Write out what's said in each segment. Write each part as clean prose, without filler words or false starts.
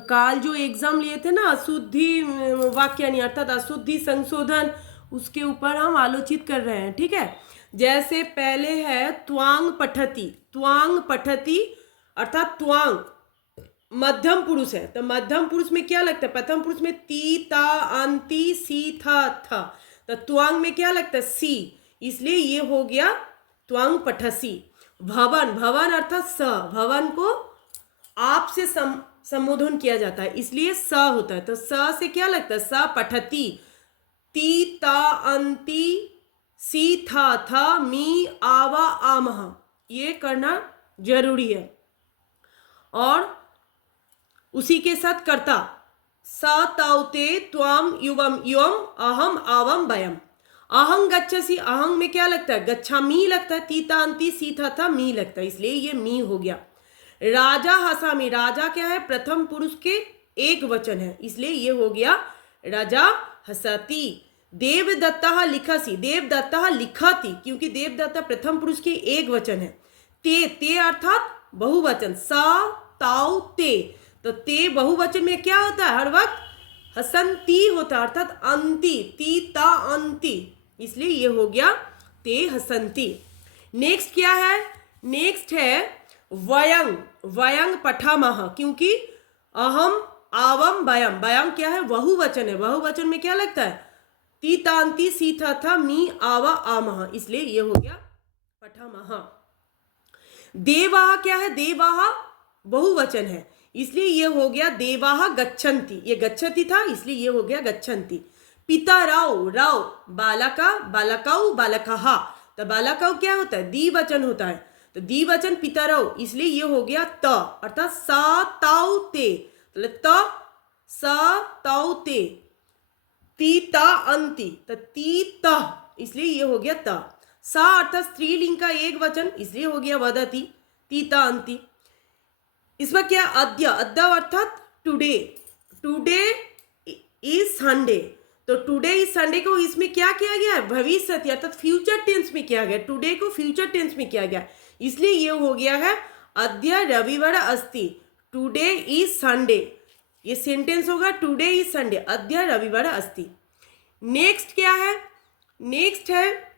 काल जो एग्जाम लिए थे ना अशुद्धि वाक्यानि अर्थात अशुद्धि संशोधन, उसके ऊपर हम आलोचित कर रहे हैं। ठीक है, जैसे पहले है त्वांग पठती अर्थात त्वांग मध्यम पुरुष है, तो मध्यम पुरुष में क्या लगता है? प्रथम पुरुष में ती ता अंति सी था तो त्वांग में क्या लगता है? सी, इसलिए ये हो गया त्वांग पठसी। भवन अर्थात स, भवन को आप से संबोधन किया जाता है, इसलिए स होता है, तो स से क्या लगता है? स पठती। ती ता अंति सी था मी आवा आमह, ये करना जरूरी है। और उसी के साथ कर्ता सा ताउते त्वाम युवम युवम अहम आवम वयम। अहं गच्छसि, अहं में क्या लगता है? गच्छामी लगता है। तीता अंति सीता था मी लगता है, इसलिए ये मी हो गया। राजा हसामी, राजा क्या है? प्रथम पुरुष के एक वचन है, इसलिए ये हो गया राजा हसती। देवदत्ता लिखसी, देवदत्ता लिखती, क्योंकि देवदत्ता प्रथम पुरुष के एक वचन है। ते अर्थात बहुवचन, सा ताउ ते, तो ते बहुवचन में क्या होता है? हर वक्त हसंती होता है, अर्थात अंति, ती ता अंति, इसलिए ये हो गया ते हसंती। नेक्स्ट क्या है? नेक्स्ट है वयं, वयं पठामह, क्योंकि अहम आवम वयम, वयम क्या है? बहुवचन है, बहुवचन में क्या लगता है? ती तांति सी था मी आवा आमह, इसलिए ये हो गया पठामह। देवाह क्या है? देवाह बहुवचन है, इसलिए ये हो गया देवाह गच्छन्ति, ये गच्छति था इसलिए ये हो गया गच्छन्ति। पिता राव, राव बालका बालकाऊ बालकहा, तो बालकाऊ क्या होता है? द्विवचन होता है, तो द्विवचन पिता राव, इसलिए ये हो गया त अर्थात सा ताउ ते, त सा ताउ ते। तीता अंति, तो तीता, इसलिए ये हो गया त। सा अर्थात स्त्रीलिंग का एक वचन, इसलिए हो गया वदति, तीता अंति। इसमें क्या? अद्य, अद्य अर्थात टुडे, टुडे इज संडे, तो टुडे इज संडे को इसमें क्या किया गया है? भविष्य अर्थात फ्यूचर टेंस में किया गया, टुडे को फ्यूचर टेंस में किया गया, इसलिए ये हो गया है अद्य रविवार अस्ति, टुडे इज संडे, ये सेंटेंस होगा टुडे इज संडे, अद्य रविवार अस्ति। नेक्स्ट क्या है? नेक्स्ट है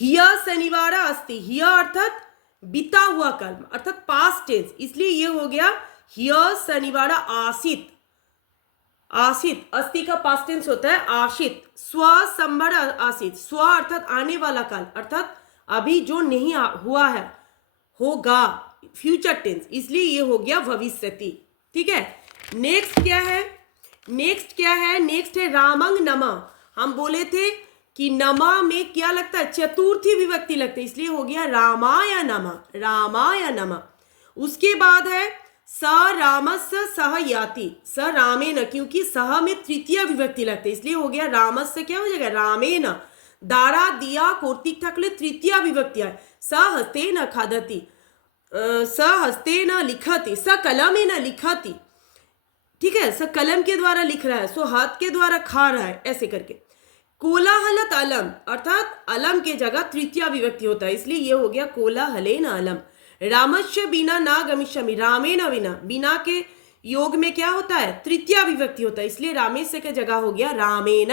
हिया शनिवार अस्ति, हिया अर्थात बीता हुआ कर्म अर्थात पास्ट टेंस, इसलिए ये हो गया हिया शनिवार आसित, आसित, अस्ति का पास्ट टेंस होता है आशित। स्व संबर आसित, स्व अर्थात आने वाला काल अर्थात अभी जो नहीं हुआ है, होगा, फ्यूचर टेंस, इसलिए ये हो गया भविष्यति। ठीक है, नेक्स्ट क्या है? नेक्स्ट क्या है? नेक्स्ट है रामंग नमा। हम बोले थे कि नमा में क्या लगता है? चतुर्थी विभक्ति लगती है, इसलिए हो गया रामाय नमा, रामाय नमा। उसके बाद है स रामस्य सह याति, स रामेन, क्योंकि सह में तृतीय विभक्ति लगती है, इसलिए हो गया रामस्य क्या हो जाएगा? रामेन। दारा दिया कौर्तिक थकले तृतीय विभक्ति है, स हस्ते न खादती, स हस्ते न लिखती, स कलमे न लिखती। ठीक है, स कलम के द्वारा लिख रहा है, सो हाथ के द्वारा खा रहा है, ऐसे करके। कोलाहलत अलम अर्थात अलम के जगह तृतीय विभक्ति होता है, इसलिए ये हो गया कोलाहलेन अलम। रामस्य बिना ना गमिष्यामि, रामेन बिना, बिना के योग में क्या होता है? तृतीय विभक्ति होता है, इसलिए रामेस्य के जगह हो गया रामेन।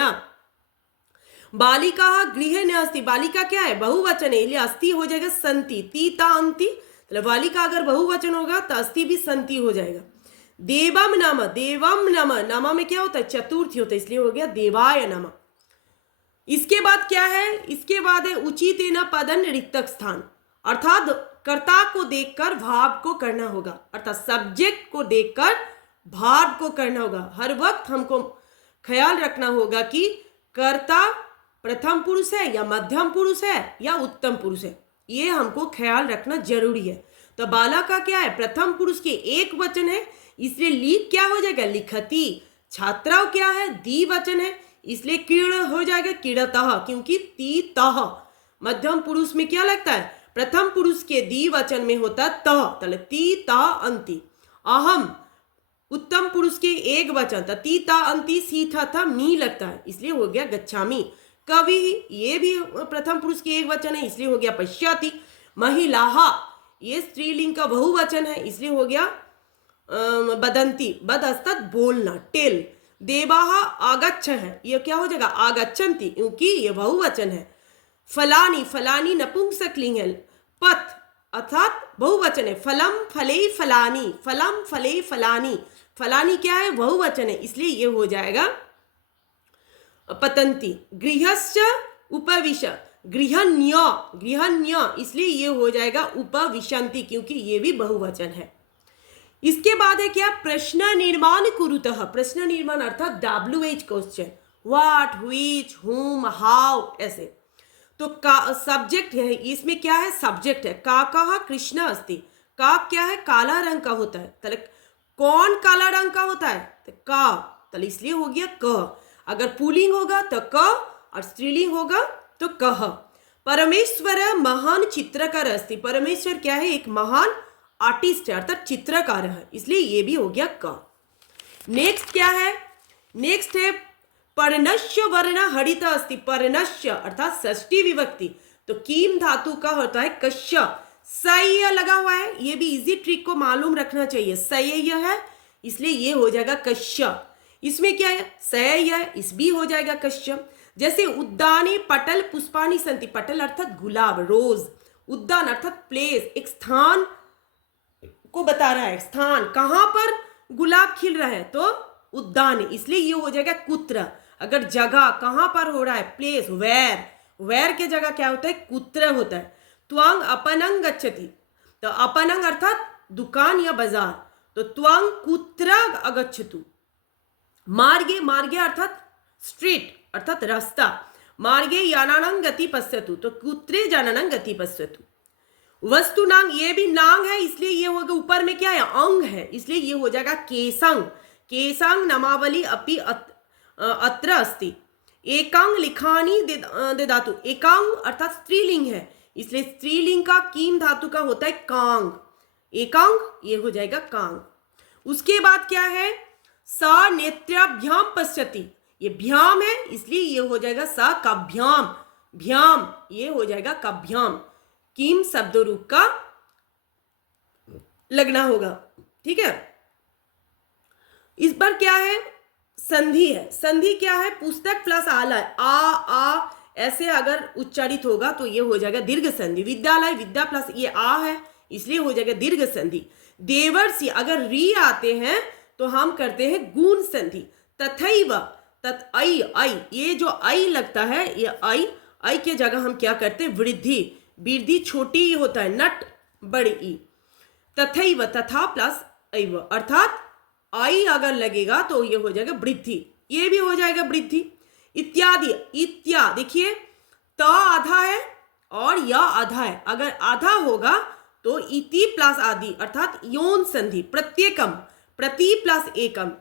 बालिका गृह न अस्ति, बालिका क्या है? बहुवचन है, इसलिए अस्ति हो जाएगा संति, तीता अंति, मतलब बालिका अगर बहुवचन होगा तो अस्ति भी संति हो जाएगा। देवम नम, देवम नम, नम में क्या होता है? चतुर्थी होता है, इसलिए हो गया देवाय नम। इसके बाद क्या है? इसके बाद है उचित न पदन रिक्तक स्थान, अर्थात कर्ता को देखकर भाव को करना होगा, अर्थात सब्जेक्ट को देखकर भाव को करना होगा। हर वक्त हमको ख्याल रखना होगा कि कर्ता प्रथम पुरुष है या मध्यम पुरुष है या उत्तम पुरुष है, ये हमको ख्याल रखना जरूरी है। तो बाला का क्या है? प्रथम पुरुष के एक वचन है, इसलिए लिख क्या हो जाएगा? लिखती। छात्राओं क्या है? द्विवचन है, इसलिए कीड़ हो जाएगा कीड़तः, क्योंकि तीतः। मध्यम पुरुष में क्या लगता है? प्रथम पुरुष के द्विवचन में होता है तः, तले तीता अंति। अहम उत्तम पुरुष के एक वचन था, तीता अंति सीथा था मी लगता है, इसलिए हो गया गच्छामी। कवि, ये भी प्रथम पुरुष के एक वचन है, इसलिए हो गया पश्याति। महिलाहा, ये स्त्रीलिंग का बहुवचन है, इसलिए हो गया बदंती, बद अर्थात बोलना, टेल। देवाः आगच्छ है, ये क्या हो जाएगा आगच्छन्ति, क्योंकि ये बहुवचन है। फलानी, फलानी नपुंसकलिंग है। पथ अर्थात बहुवचन है। फलम फले फलानी, फलम फले फलानी, फलानी क्या है बहुवचन है, इसलिए ये हो जाएगा पतंती। गृहश्च उपविश, गृहण्य, गृहण्य, इसलिए ये हो जाएगा उपविशन्ति, क्योंकि ये भी बहुवचन है। इसके बाद है क्या प्रश्न निर्माण कुरुतः, प्रश्न निर्माण अर्थात WH क्वेश्चन, व्हाट, व्हिच, हुम, हाउ, ऐसे। तो का सब्जेक्ट है, इसमें क्या है सब्जेक्ट है। काकः कृष्ण अस्ति, काक क्या है काला रंग का होता है, तले कौन काला रंग का होता है तो का, तले इसलिए हो गया क। अगर पुल्लिंग होगा तो क और स्त्रीलिंग होगा तो कह। परमेश्वर महान चित्रकार अस्ति, परमेश्वर क्या है एक महान आर्टिस्ट है अर्थात चित्रकार है, इसलिए ये भी हो गया क। नेक्स्ट क्या है, नेक्स्ट है पर्णस्य वर्ण हरित अस्ति, पर्णस्य अर्थात षष्ठी विभक्ति, तो कीम धातु का होता है कश्य, सय लगा हुआ है, ये भी इजी ट्रिक को मालूम रखना चाहिए, सय है इसलिए ये हो जाएगा कश्य। इसमें क्या है सय है, इस भी हो जाएगा कश्य। जैसे उद्याने पटल पुष्पाणि सन्ति, पटल अर्थात गुलाब रोज, उद्यान अर्थात प्लेस, एक स्थान को बता रहा है, स्थान कहाँ पर गुलाब खिल रहा है तो उद्यान, इसलिए ये हो जाएगा कुत्र। अगर जगह कहाँ पर हो रहा है प्लेस, वेयर, वेयर के जगह क्या होता है कुत्र होता है। त्वांग अपनंग गच्छति, तो अपनंग अर्थात दुकान या बाजार, तो त्वांग कुत्र अगच्छतु। मार्गे, मार्गे अर्थात स्ट्रीट अर्थात रास्ता, मार्गे यानानां गति पश्यतु, तो कुत्रे जानानां गति पश्यतु। वस्तु नांग, ये भी नांग है इसलिए ये होगा ऊपर में क्या है अंग है, इसलिए ये हो जाएगा केसंग, केसंग नामावली अपि अत्र अस्ति। एकांग लिखानी ददातु, एकांग अर्थात स्त्रीलिंग है इसलिए स्त्रीलिंग का कीम धातु का होता है कांग, एकांग ये हो जाएगा कांग। उसके बाद क्या है स नेत्राभ्याम पश्यति, ये भ्याम है इसलिए ये हो जाएगा स कभ्याम, भ्याम ये हो जाएगा कभ्याम, कीम शब्द रूप का लगना होगा, ठीक है। इस पर क्या है संधि है, संधि क्या है पुस्तक प्लस आला है, आ ऐसे अगर उच्चारित होगा तो ये हो जाएगा दीर्घ संधि। विद्यालय विद्या प्लस ये आ है इसलिए हो जाएगा दीर्घ संधि। देवर्षि अगर री आते हैं तो हम करते हैं गुण संधि। तथैव तत् ऐ, ये जो ऐ लगता है ये ऐ के जगह हम क्या करते हैं वृद्धि, वृद्धि छोटी ही होता है नट बड़ी ई। तथैव तथा प्लस ऐव अर्थात आई अगर लगेगा तो ये हो जाएगा वृद्धि, ये भी हो जाएगा वृद्धि। इत्यादि, इत्या देखिए त आधा है और य आधा है, अगर आधा होगा तो इति प्लस आदि अर्थात यौन संधि। प्रत्येकम, प्रति प्लस एकम,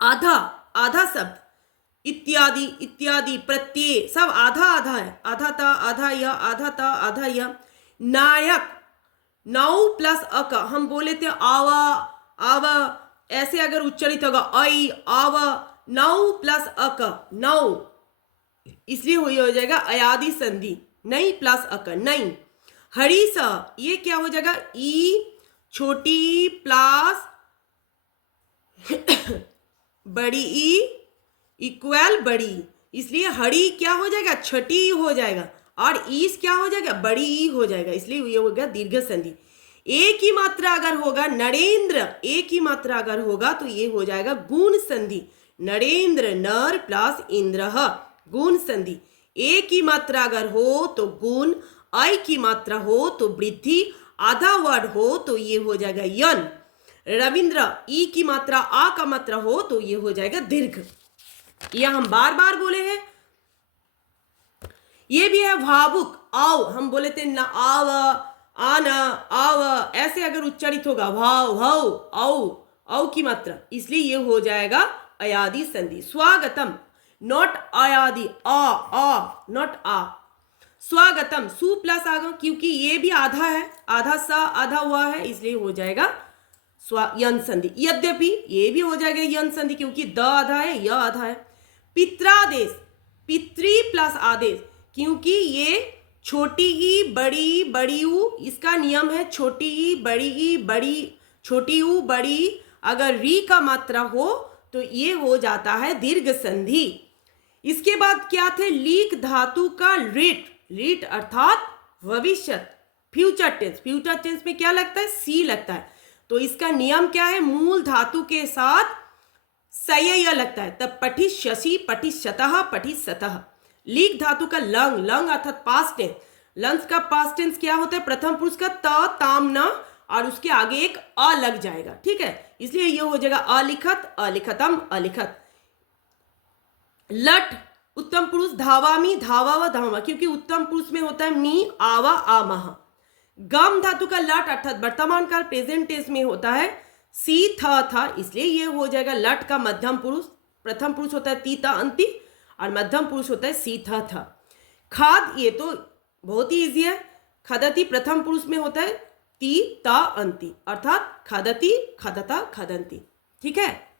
आधा आधा शब्द, इत्यादि इत्यादि प्रत्यय सब आधा आधा है, आधा ता आधा य, आधा ता आधा य। नायक नौ प्लस अक, हम बोले थे आवा आवा, ऐसे अगर उच्चारित होगा आई आवा, नौ प्लस अक नौ, इसलिए हो जाएगा अयादि संधि, नहीं प्लस अक नहीं। हरीस ये क्या हो जाएगा ई छोटी प्लस बड़ी ई इक्वल बड़ी, इसलिए हड़ी क्या हो जाएगा छठी ई हो जाएगा और ईस क्या हो जाएगा बड़ी ई हो जाएगा, इसलिए ये हो गया दीर्घ संधि। एक ही मात्रा अगर होगा नरेंद्र, एक ही मात्रा अगर होगा तो ये हो जाएगा गुण संधि। नरेंद्र नर प्लस इंद्र गुण संधि। एक ही मात्रा अगर हो तो गुण, आई की मात्रा हो तो वृद्धि, आधा वर्ड हो तो ये हो जाएगा यन। रविंद्र ई की मात्रा आ का मात्रा हो तो ये हो जाएगा दीर्घ। यह हम बार बार बोले हैं। ये भी है भावुक आओ, हम बोले थे न आव आना आव, ऐसे अगर उच्चारित होगा भाव भाव आओ, औ की मात्रा, इसलिए ये हो जाएगा अयादि संधि। स्वागतम नॉट अयादि आ नॉट आ, स्वागतम सु प्लस आगा, क्योंकि ये भी आधा है, आधा सा आधा हुआ है इसलिए हो जाएगा यन संधि। यद्यपि ये भी हो जाएगा यन संधि क्योंकि द आधा है य आधा है। पित्रादेश पितृ प्लस आदेश, क्योंकि ये छोटी ई बड़ी बड़ी ऊ, इसका नियम है छोटी ई बड़ी छोटी ऊ बड़ी, अगर री का मात्रा हो तो ये हो जाता है दीर्घ संधि। इसके बाद क्या थे, लीक धातु का रिट, रिट अर्थात भविष्य, फ्यूचर टेंस, फ्यूचर टेंस में क्या लगता है, सी लगता है। तो इसका नियम क्या है, मूल धातु के साथ सय लगता है, तब पठिष्यसि, पठिष्यतः, पठिष्यतः। लीक धातु का लंग, लंग अर्थात पास्ट टेंस, लंग्स का पास्ट टेंस क्या होता है, प्रथम पुरुष का त, ताम, न, और उसके आगे एक अ लग जाएगा, ठीक है, इसलिए ये हो जाएगा अलिखत, अलिखतम, अलिखत। लट उत्तम पुरुष, धावामी, धावा व धावा, क्योंकि उत्तम पुरुष में होता है मी, आवा, आमह। गम धातु का लट अर्थात वर्तमान काल प्रेजेंट टेंस में होता है सी, था, इसलिए ये हो जाएगा लट का मध्यम पुरुष। प्रथम पुरुष होता है ती, ता, अंति, और मध्यम पुरुष होता है सी, था। खाद, ये तो बहुत ही इजी है, खदती प्रथम पुरुष में होता है ती, ता, अंति, अर्थात खदती, खदता, खदंती, ठीक है।